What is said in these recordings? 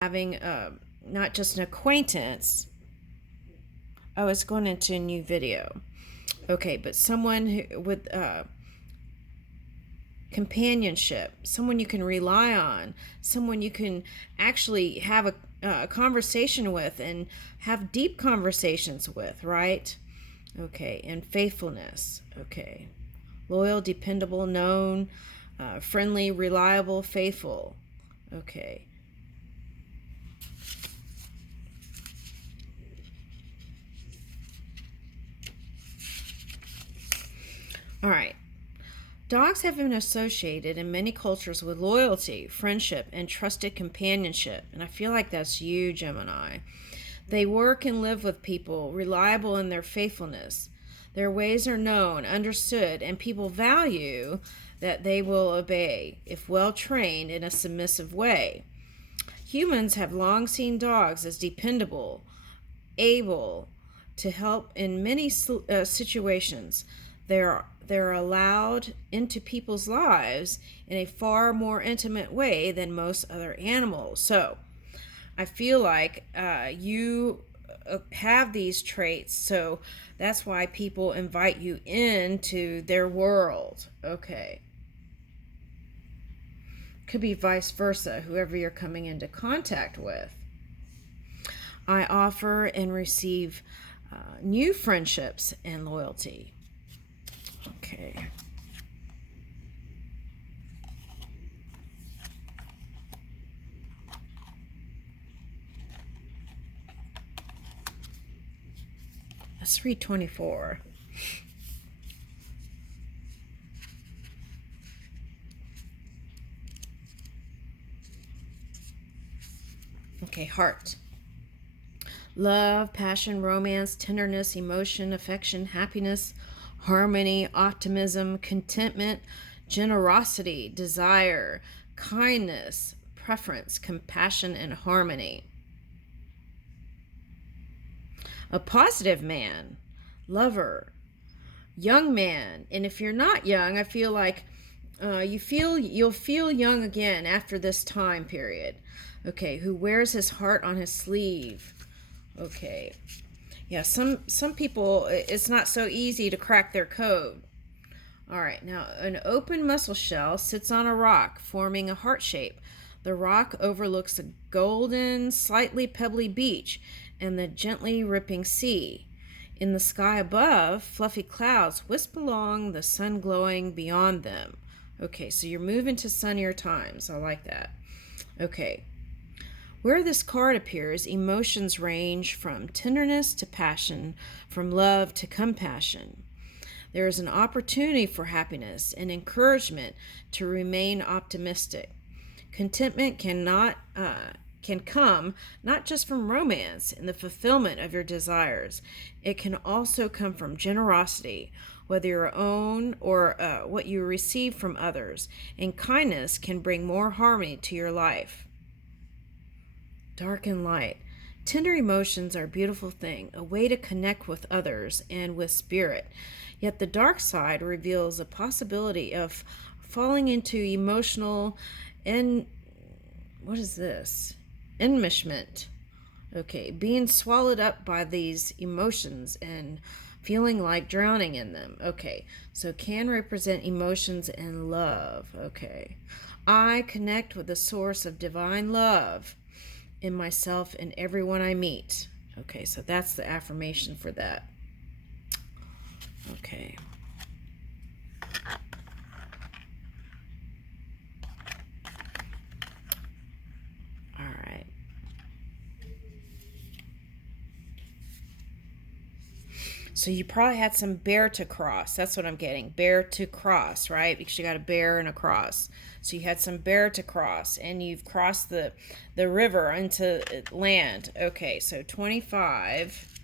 having not just an acquaintance. Oh, it's going into a new video. Okay, but someone who, with companionship, someone you can rely on, someone you can actually have a conversation with and have deep conversations with, right? Okay, and faithfulness. Okay, loyal, dependable, known, friendly, reliable, faithful. Okay. All right. Dogs have been associated in many cultures with loyalty, friendship, and trusted companionship. And I feel like that's you, Gemini. They work and live with people, reliable in their faithfulness. Their ways are known, understood, and people value that they will obey if well trained in a submissive way. Humans have long seen dogs as dependable, able to help in many situations. They're allowed into people's lives in a far more intimate way than most other animals. So I feel like you have these traits, so that's why people invite you into their world. Okay. Could be vice versa, whoever you're coming into contact with. I offer and receive new friendships and loyalty. Okay. Let's read 24. Okay, heart. Love, passion, romance, tenderness, emotion, affection, happiness, harmony, optimism, contentment, generosity, desire, kindness, preference, compassion, and harmony. A positive man, lover, young man, and if you're not young, I feel like you'll feel young again after this time period. Okay, who wears his heart on his sleeve. Okay. Yeah, some people, it's not so easy to crack their code. All right, now an open mussel shell sits on a rock, forming a heart shape. The rock overlooks a golden, slightly pebbly beach and the gently rippling sea. In the sky above, fluffy clouds wisp along, the sun glowing beyond them. Okay, so you're moving to sunnier times. I like that. Okay. Where this card appears, emotions range from tenderness to passion, from love to compassion. There is an opportunity for happiness and encouragement to remain optimistic. Contentment can come not just from romance and the fulfillment of your desires. It can also come from generosity, whether your own or what you receive from others. And kindness can bring more harmony to your life. Dark and light. Tender emotions are a beautiful thing, a way to connect with others and with spirit. Yet the dark side reveals a possibility of falling into emotional enmeshment. Okay, being swallowed up by these emotions and feeling like drowning in them. Okay, so can represent emotions and love. Okay, I connect with the source of divine love in myself and everyone I meet. Okay, so that's the affirmation for that. Okay. All right. So you probably had some bear to cross. That's what I'm getting. Bear to cross, right? Because you got a bear and a cross. So you had some bear to cross, and you've crossed the river into land. Okay, so 25.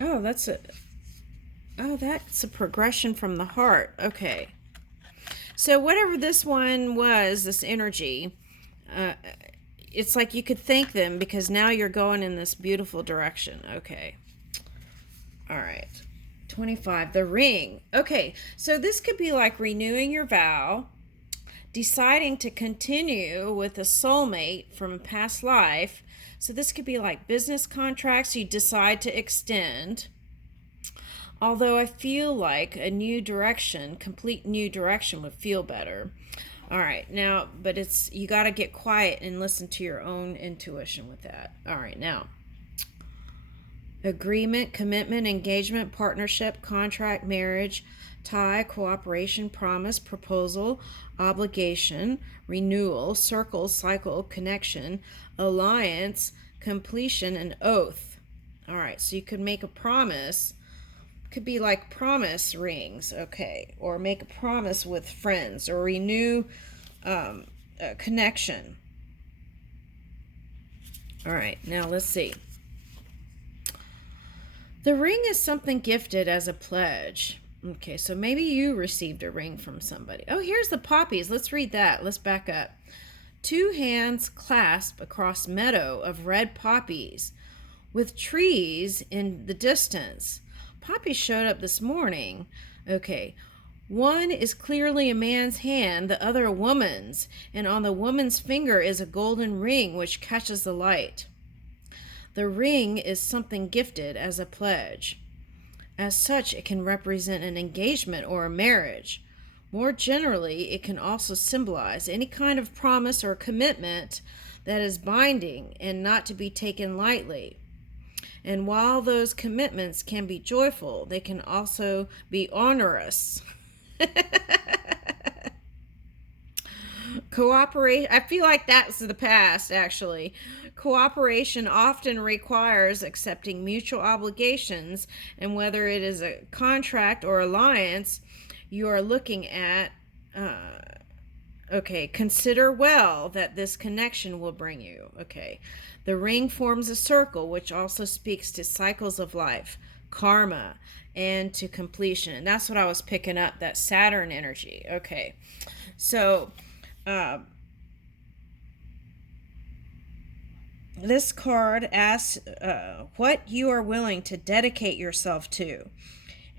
Oh, that's a progression from the heart. Okay. So whatever this one was, this energy, it's like you could thank them because now you're going in this beautiful direction. Okay. All right. 25, the ring. Okay, so this could be like renewing your vow, deciding to continue with a soulmate from a past life. So this could be like business contracts you decide to extend. Although I feel like a new direction, complete new direction would feel better. All right, now, but you got to get quiet and listen to your own intuition with that. All right, now. Agreement, commitment, engagement, partnership, contract, marriage, tie, cooperation, promise, proposal, obligation, renewal, circle, cycle, connection, alliance, completion, and oath. All right, so you could make a promise. Could be like promise rings, okay, or make a promise with friends, or renew a connection. All right, now let's see. The ring is something gifted as a pledge. Okay, so maybe you received a ring from somebody. Oh, here's the poppies. Let's read that. Let's back up. 2 hands clasp across meadow of red poppies with trees in the distance. Poppies showed up this morning. Okay, one is clearly a man's hand, the other a woman's, and on the woman's finger is a golden ring which catches the light. The ring is something gifted as a pledge. As such, it can represent an engagement or a marriage. More generally, it can also symbolize any kind of promise or commitment that is binding and not to be taken lightly. And while those commitments can be joyful, they can also be onerous. Cooperation, I feel like that's the past, actually. Cooperation often requires accepting mutual obligations, and whether it is a contract or alliance you are looking at, consider well that this connection will bring you. Okay, the ring forms a circle, which also speaks to cycles of life, karma, and to completion. And that's what I was picking up, that Saturn energy. Okay, so this card asks what you are willing to dedicate yourself to,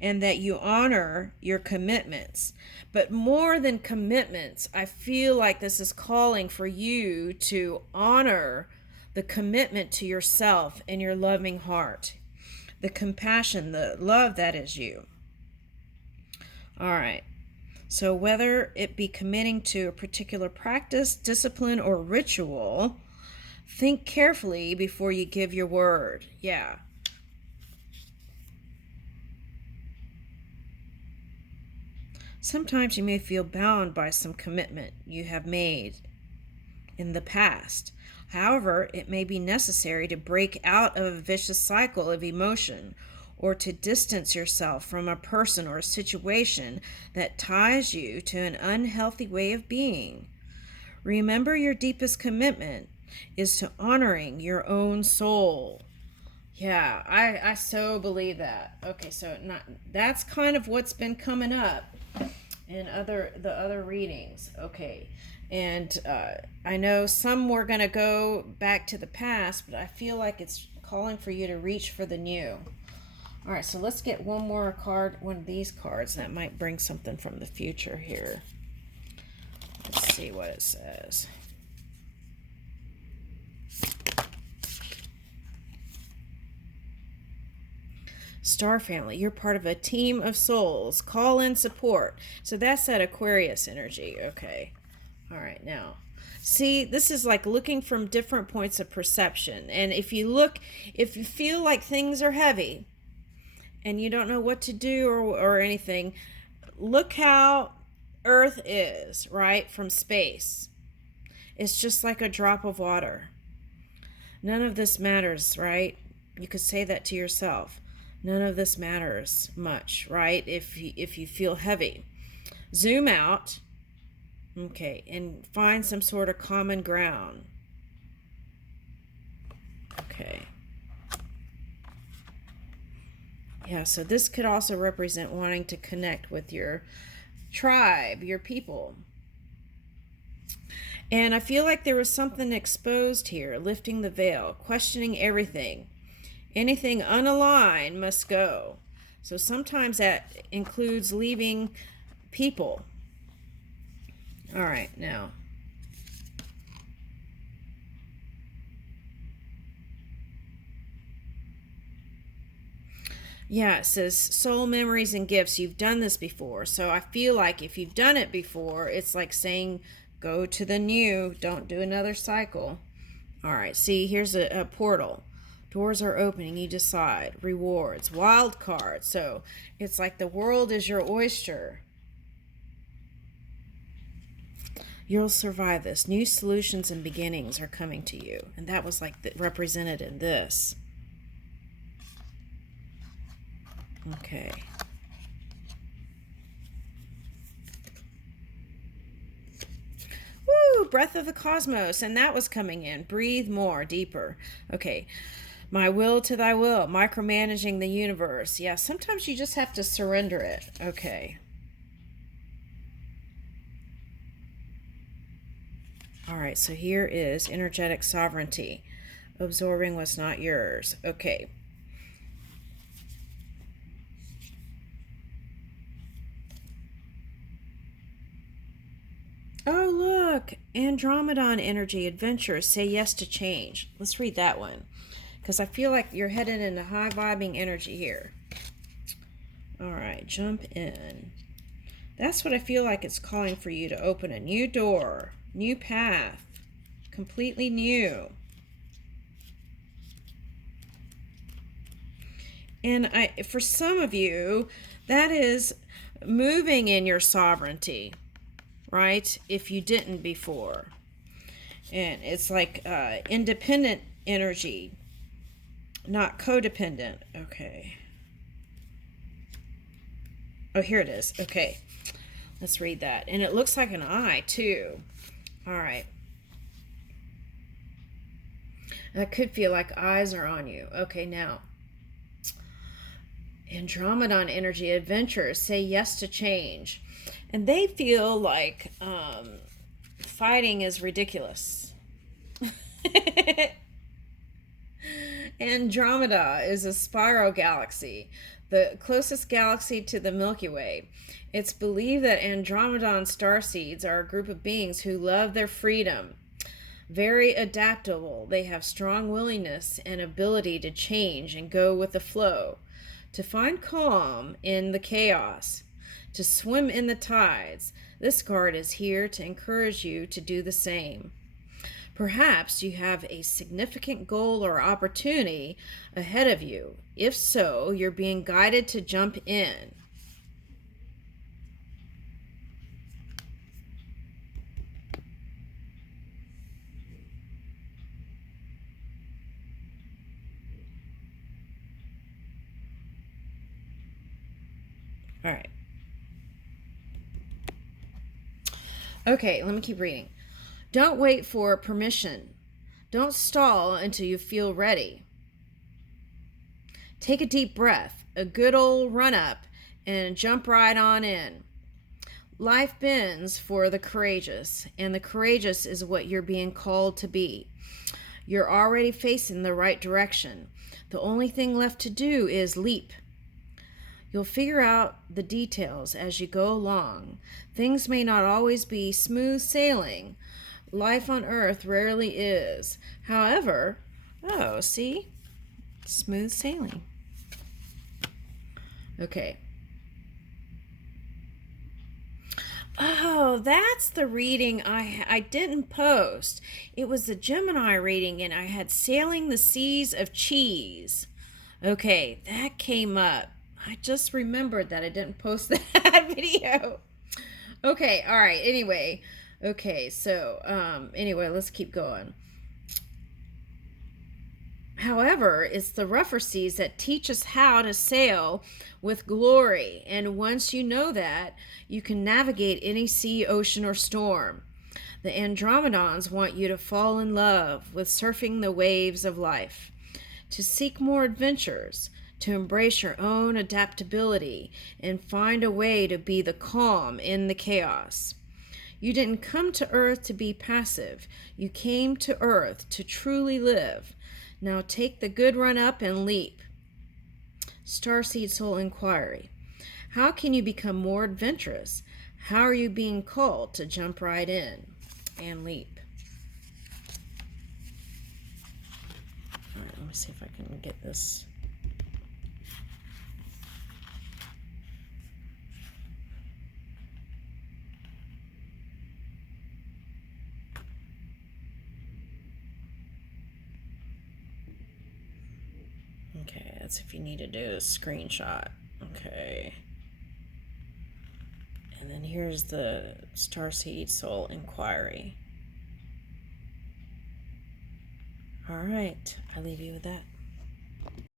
and that you honor your commitments. But more than commitments, I feel like this is calling for you to honor the commitment to yourself and your loving heart, the compassion, the love that is you. All right. So whether it be committing to a particular practice, discipline, or ritual, think carefully before you give your word. Yeah. Sometimes you may feel bound by some commitment you have made in the past. However, it may be necessary to break out of a vicious cycle of emotion, or to distance yourself from a person or a situation that ties you to an unhealthy way of being. Remember, your deepest commitment is to honoring your own soul. Yeah, I so believe that. Okay, so that's kind of what's been coming up in the other readings. Okay, and I know some were going to go back to the past, but I feel like it's calling for you to reach for the new. All right, so let's get one more card, one of these cards that might bring something from the future here. Let's see what it says. Star family, you're part of a team of souls. Call in support. So that's that Aquarius energy. Okay. All right, now. See, this is like looking from different points of perception. And if you feel like things are heavy and you don't know what to do or anything, look how Earth is, right, from space. It's just like a drop of water. None of this matters, right? You could say that to yourself. None of this matters much, right? If you feel heavy. Zoom out, okay, and find some sort of common ground. Okay. Yeah, so this could also represent wanting to connect with your tribe, your people. And I feel like there was something exposed here, lifting the veil, questioning everything. Anything unaligned must go. So sometimes that includes leaving people. All right, now. Yeah, it says soul memories and gifts. You've done this before. So I feel like if you've done it before, it's like saying go to the new, don't do another cycle. All right, see, here's a portal. Doors are opening, you decide. Rewards, wild card. So it's like the world is your oyster. You'll survive this. New solutions and beginnings are coming to you. And that was like represented in this. Okay. Woo! Breath of the cosmos. And that was coming in. Breathe more, deeper. Okay. My will to thy will. Micromanaging the universe. Yeah, sometimes you just have to surrender it. Okay. All right, so here is energetic sovereignty. Absorbing what's not yours. Okay. Oh, look. Andromeda energy, adventures, say yes to change. Let's read that one, because I feel like you're headed into high vibing energy here. All right, jump in. That's what I feel like it's calling for you to open a new door, new path, completely new. And for some of you, that is moving in your sovereignty, right? If you didn't before. And it's like independent energy, not codependent. Okay. Oh, here it is. Okay. Let's read that. And it looks like an eye, too. All right. That could feel like eyes are on you. Okay, now. Andromeda energy, adventures, say yes to change. And they feel like fighting is ridiculous. Andromeda is a spiral galaxy, the closest galaxy to the Milky Way. It's believed that Andromedan starseeds are a group of beings who love their freedom. Very adaptable, they have strong willingness and ability to change and go with the flow, to find calm in the chaos, to swim in the tides. This card is here to encourage you to do the same. Perhaps you have a significant goal or opportunity ahead of you. If so, you're being guided to jump in. All right. Okay, let me keep reading. Don't wait for permission. Don't stall until you feel ready. Take a deep breath, a good old run up, and jump right on in. Life bends for the courageous, and the courageous is what you're being called to be. You're already facing the right direction. The only thing left to do is leap. You'll figure out the details as you go along. Things may not always be smooth sailing. Life on Earth rarely is. However, oh, see? Smooth sailing. Okay. Oh, that's the reading I didn't post. It was the Gemini reading, and I had Sailing the Seas of Cheese. Okay, that came up. I just remembered that I didn't post that video. Okay, all right, anyway. Okay, so, anyway, let's keep going. However, it's the rougher seas that teach us how to sail with glory. And once you know that, you can navigate any sea, ocean, or storm. The Andromedans want you to fall in love with surfing the waves of life, to seek more adventures, to embrace your own adaptability, and find a way to be the calm in the chaos. You didn't come to Earth to be passive. You came to Earth to truly live. Now take the good run up and leap. Starseed Soul Inquiry. How can you become more adventurous? How are you being called to jump right in and leap? All right, let me see if I can get this. Okay, that's if you need to do a screenshot. Okay. And then here's the Starseed Soul Inquiry. All right, I leave you with that.